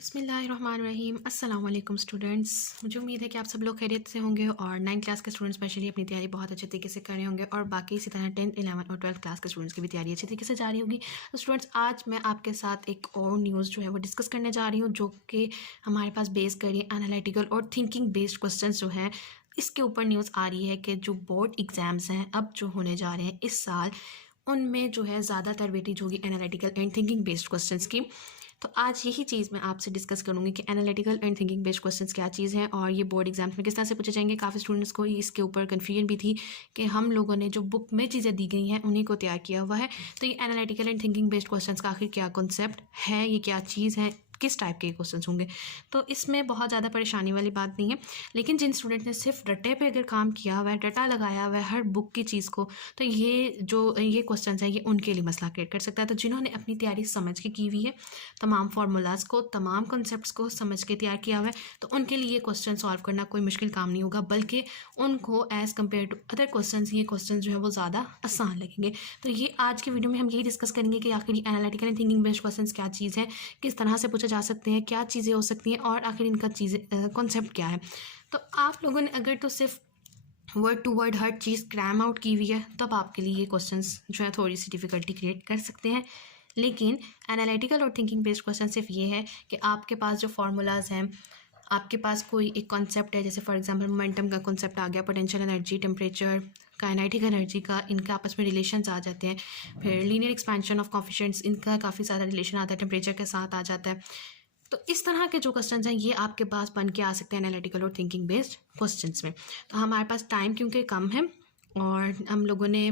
बिस्मिल्लाहिर्रहमानिर्रहीम। अस्सलाम वालेकुम स्टूडेंट्स। मुझे उम्मीद है कि आप सब लोग खैरियत से होंगे और 9th क्लास के स्टूडेंट्स स्पेशली अपनी तैयारी बहुत अच्छे तरीके से कर रहे होंगे और बाकी इसी तरह 10th 11 और 12th क्लास के स्टूडेंट्स की भी तैयारी अच्छी तरीके से जा रही होगी। तो स्टूडेंट्स, आज मैं आपके साथ एक और न्यूज़ जो है वो डिस्कस करने जा रही हूँ, जो कि हमारे पास बेस करिए एनालिटिकल और थिंकिंग बेस्ड क्वेश्चन जो है इसके ऊपर न्यूज़ आ रही है कि जो बोर्ड एग्ज़ाम्स हैं अब जो होने जा रहे हैं इस साल, उनमें जो है ज़्यादातर वेटेज होगी analytical and thinking based questions की। तो आज यही चीज़ मैं आपसे डिस्कस करूँगी कि analytical and thinking based questions क्या चीज़ हैं और ये बोर्ड एग्जाम्स में किस तरह से पूछे जाएंगे। काफ़ी स्टूडेंट्स को इसके ऊपर कन्फ्यूजन भी थी कि हम लोगों ने जो बुक में चीज़ें दी गई हैं उन्हीं को तैयार किया हुआ है, तो ये analytical and thinking based questions का आखिर क्या कॉन्सेप्ट है, ये क्या चीज़ है, किस टाइप के क्वेश्चंस होंगे। तो इसमें बहुत ज़्यादा परेशानी वाली बात नहीं है, लेकिन जिन स्टूडेंट ने सिर्फ रटे पे अगर काम किया हुआ है, डाटा लगाया हुआ है हर बुक की चीज़ को, तो ये क्वेश्चंस है ये उनके लिए मसला क्रिएट कर सकता है। तो जिन्होंने अपनी तैयारी समझ के की हुई है, तमाम फार्मूलाज को, तमाम कॉन्सेप्ट्स को समझ के तैयार किया हुआ है, तो उनके लिए क्वेश्चन सॉल्व करना कोई मुश्किल काम नहीं होगा, बल्कि उनको as compare to other question ये क्वेश्चन जो है वो ज़्यादा आसान लगेंगे। तो ये आज की वीडियो में हम यही डिस्कस करेंगे कि आखिर analytical and thinking based question क्या चीज़ है, किस तरह से पूछे जा सकते हैं, क्या चीज़ें हो सकती हैं और आखिर इनका चीज़ें कॉन्सेप्ट क्या है। तो आप लोगों ने अगर तो सिर्फ वर्ड टू वर्ड हर चीज़ क्रैम आउट की हुई है, तब आपके लिए ये क्वेश्चंस जो है थोड़ी सी डिफ़िकल्टी क्रिएट कर सकते हैं। लेकिन एनालिटिकल और थिंकिंग बेस्ड क्वेश्चन सिर्फ ये है कि आपके पास जो फार्मूलाज हैं, आपके पास कोई एक कॉन्सेप्ट है, जैसे फॉर एग्जांपल मोमेंटम का कॉन्सेप्ट आ गया, potential energy, temperature, kinetic energy का, इनका आपस में रिलेशंस आ जाते हैं। फिर लीनियर एक्सपेंशन ऑफ कोफिशिएंट्स, इनका काफ़ी सारा रिलेशन आता है, टेम्परेचर के साथ आ जाता है। तो इस तरह के जो क्वेश्चंस हैं ये आपके पास बन के आ सकते हैं एनालिटिकल और थिंकिंग बेस्ड क्वेश्चंस में। तो हमारे पास टाइम क्योंकि कम है और हम लोगों ने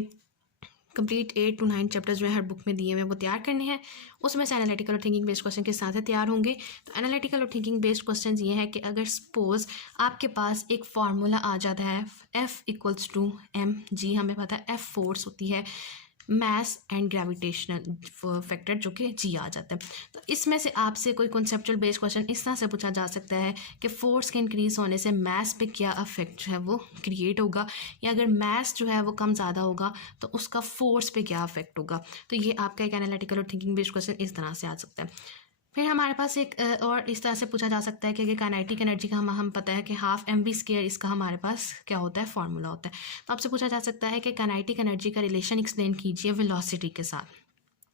कंप्लीट 8 to 9 चैप्टर्स जो है हर बुक में दिए हुए हैं वो तैयार करने हैं, उसमें से एनालिटिकल और थिंकिंग बेस्ड क्वेश्चन के साथ तैयार होंगे। तो एनालिटिकल और थिंकिंग बेस्ड क्वेश्चन ये है कि अगर सपोज आपके पास एक फार्मूला आ जाता है F=m g, हमें पता है F फोर्स होती है, मैस एंड ग्रेविटेशनल फैक्टर जो कि जी आ जाता है। तो इसमें से आपसे कोई कॉन्सेप्चुअल बेस्ड क्वेश्चन इस तरह से पूछा जा सकता है कि फोर्स के इंक्रीज होने से मैस पे क्या अफेक्ट जो है वो क्रिएट होगा, या अगर मैस जो है वो कम ज़्यादा होगा तो उसका फोर्स पे क्या अफेक्ट होगा। तो ये आपका एक एनालिटिकल और थिंकिंग बेस्ड क्वेश्चन इस तरह से आ सकता है। फिर हमारे पास एक और इस तरह से पूछा जा सकता है कि काइनेटिक एनर्जी का हम पता है कि ½ mv², इसका हमारे पास क्या होता है, फार्मूला होता है। तो आपसे पूछा जा सकता है कि काइनेटिक एनर्जी का रिलेशन एक्सप्लेन कीजिए वेलोसिटी के साथ।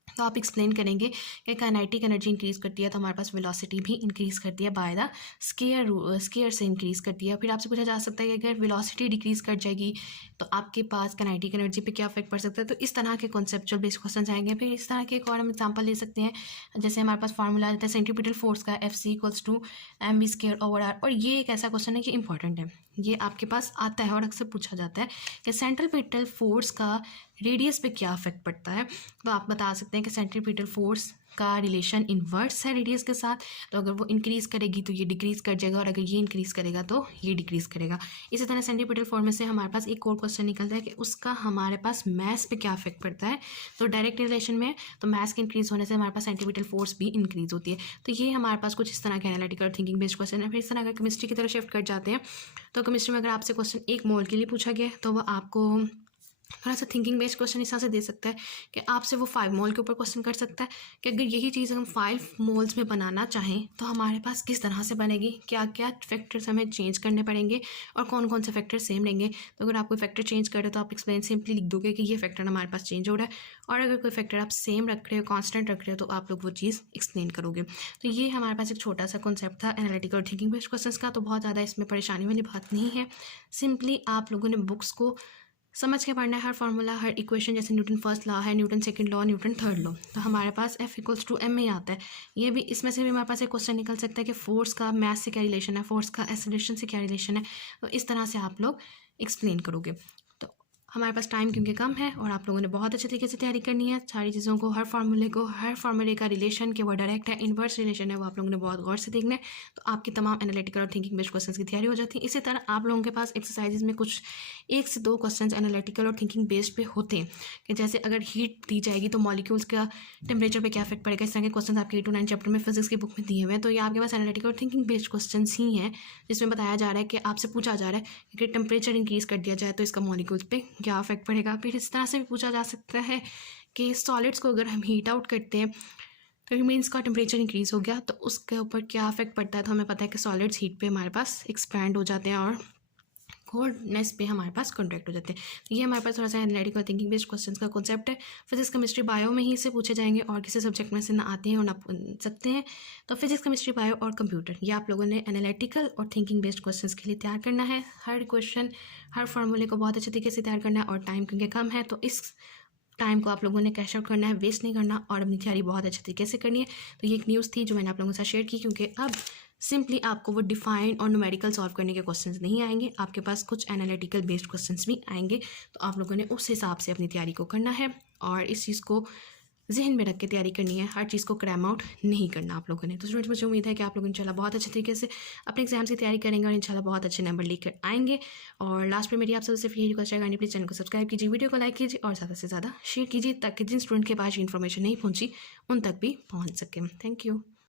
तो आप एक्सप्लेन करेंगे कि काइनेटिक एनर्जी इंक्रीज़ करती है तो हमारे पास वेलोसिटी भी इंक्रीज़ करती है, बाय द स्केयर से इंक्रीज़ करती है। फिर आपसे पूछा जा सकता है कि अगर वेलोसिटी डिक्रीज़ कर जाएगी तो आपके पास काइनेटिक एनर्जी पे क्या इफेक्ट पड़ सकता है। तो इस तरह के कॉन्सेप्चुअल बेस्ड क्वेश्चन आएंगे। फिर इस तरह के एक और हम एग्जाम्पल ले सकते हैं, जैसे हमारे पास फार्मूला आता है सेंट्रीपिटल फोर्स का Fc=mv²/r, और ये एक ऐसा क्वेश्चन है कि इंपॉर्टेंट है, ये आपके पास आता है और अक्सर पूछा जाता है कि सेंट्रीपिटल फोर्स का रेडियस पे क्या इफेक्ट पड़ता है। तो आप बता सकते हैं कि सेंट्रीपिटल फोर्स का रिलेशन इन्वर्स है रेडियस के साथ, तो अगर वो इंक्रीज़ करेगी तो ये डिक्रीज़ कर जाएगा और अगर ये इंक्रीज़ करेगा तो ये डिक्रीज़ करेगा। इसी तरह सेंट्रीपिटल फोर्स में से हमारे पास एक और क्वेश्चन निकलता है कि उसका हमारे पास मैस पे क्या इफेक्ट पड़ता है। तो डायरेक्ट रिलेशन में तो मैस के इंक्रीज़ होने से हमारे पास सेंट्रीपिटल फोर्स भी इंक्रीज़ होती है। तो ये हमारे पास कुछ इस तरह के एनालिटिकल और थिंकिंग बेस्ड क्वेश्चन है। फिर इस तरह अगर केमिस्ट्री की तरफ शिफ्ट कर जाते हैं, तो केमिस्ट्री में अगर आपसे क्वेश्चन 1 मोल के लिए पूछा गया तो वह आपको थोड़ा सा थिंकिंग बेस्ड क्वेश्चन इस तरह से दे सकता है कि आपसे वो 5 मोल के ऊपर क्वेश्चन कर सकता है कि अगर यही चीज़ हम 5 मोल्स में बनाना चाहें तो हमारे पास किस तरह से बनेगी, क्या क्या फैक्टर्स हमें चेंज करने पड़ेंगे और कौन कौन से फैक्टर सेम रहेंगे। तो अगर आप कोई फैक्टर चेंज कर रहे हो तो आप एक्सप्लेन सिंपली लिख दोगे कि ये फैक्टर हमारे पास चेंज हो रहा है, और अगर कोई फैक्टर आप सेम रख रहे हो, कॉन्स्टेंट रख रहे हो, तो आप लोग वो चीज़ एक्सप्लेन करोगे। तो ये हमारे पास एक छोटा सा कॉन्सेप्ट था एनालिटिकल और थिंकिंग बेस्ड क्वेश्चन का। तो बहुत ज़्यादा इसमें परेशानी वाली बात नहीं है, सिंपली आप लोगों ने बुक्स को समझ के पढ़ना है। हर फार्मूला, हर इक्वेशन, जैसे न्यूटन फर्स्ट लॉ है, Newton second law, Newton third law, तो हमारे पास F=m में ही आता है। ये भी इसमें से भी हमारे पास एक क्वेश्चन निकल सकता है कि फोर्स का मैस से क्या रिलेशन है, फोर्स का एक्सेलरेशन से क्या रिलेशन है। तो इस तरह से आप लोग एक्सप्लेन करोगे। तो हमारे पास टाइम क्योंकि कम है और आप लोगों ने बहुत अच्छे तरीके से तैयारी करनी है, सारी चीज़ों को, हर फार्मूले को, हर फार्मूले का रिलेशन कि वो डायरेक्ट है, इन्वर्स रिलेशन है, वो आप लोगों ने बहुत गौर से देखना है। तो आपकी तमाम एनालिटिकल और थिंकिंग बेस्ड क्वेश्चंस की तैयारी हो जाती है। इसी तरह आप लोगों के पास एक्सरसाइजेज में कुछ 1 से 2 क्वेश्चंस एनालिटिकल और थिंकिंग बेस्ड पे होते हैं कि जैसे अगर हीट दी जाएगी तो मॉलिक्यूल्स का टेम्परेचर पे क्या इफेक्ट पड़ेगा। इस तरह के क्वेश्चन आपके 8 to 9 चैप्टर में फिजिक्स की बुक में दिए हुए हैं। तो ये आपके पास एनालिटिकल और थिंकिंग बेस्ड क्वेश्चन ही हैं, जिसमें बताया जा रहा है कि आपसे पूछा जा रहा है कि टेम्परेचर इंक्रीज़ कर दिया जाए तो इसका मॉलिक्यूल्स पे क्या इफेक्ट पड़ेगा। फिर इस तरह से भी पूछा जा सकता है कि सॉलिड्स को अगर हम हीट आउट करते हैं क्योंकि मीन्स का टेम्परेचर इंक्रीज़ हो गया तो उसके ऊपर क्या इफेक्ट पड़ता है, तो हमें पता है कि सॉलिड्स हीट पे हमारे पास एक्सपैंड हो जाते हैं और कोल्डनेस पे हमारे पास कॉन्ट्रैक्ट हो जाते हैं। तो ये हमारे पास थोड़ा सा एनालिटिकल थिंकिंग बेस्ड क्वेश्चंस का कॉन्सेप्ट है। फिजिक्स केमिस्ट्री बायो में ही इसे पूछे जाएंगे और किसी सब्जेक्ट में से ना आते हैं और ना पूछ सकते हैं। तो फिजिक्स केमिस्ट्री बायो और कंप्यूटर ये आप लोगों ने एनालिटिकल और थिंकिंग बेस्ड क्वेश्चंस के लिए तैयार करना है। हर क्वेश्चन हर फार्मूले को बहुत अच्छे तरीके से तैयार करना है और टाइम क्योंकि कम है तो इस टाइम को आप लोगों ने कैश आउट करना है, वेस्ट नहीं करना और अपनी तैयारी बहुत अच्छे तरीके से करनी है। तो ये एक न्यूज़ थी जो मैंने आप लोगों के साथ शेयर की, क्योंकि अब सिंपली आपको वो डिफाइन और न्यूमेरिकल सॉल्व करने के क्वेश्चंस नहीं आएंगे, आपके पास कुछ एनालिटिकल बेस्ड क्वेश्चंस भी आएंगे। तो आप लोगों ने उस हिसाब से अपनी तैयारी को करना है और इस चीज़ को जहन में रख के तैयारी करनी है, हर चीज़ को क्रैम आउट नहीं करना आप लोगों ने। तो स्टूडेंट्स मुझे उम्मीद है कि आप लोग इंशाल्लाह बहुत अच्छे तरीके से अपने एग्जाम्स की तैयारी करेंगे और इंशाल्लाह बहुत अच्छे नंबर लेकर आएंगे। और लास्ट में मेरी आप सबसे सिर्फ यही रिक्वेस्ट है, प्लीज़ चैनल को सब्सक्राइब कीजिए, वीडियो को लाइक कीजिए और ज़्यादा से ज़्यादा शेयर कीजिए ताकि जिन स्टूडेंट के पास इन्फॉर्मेशन नहीं पहुँची उन तक भी पहुँच सके। Thank you.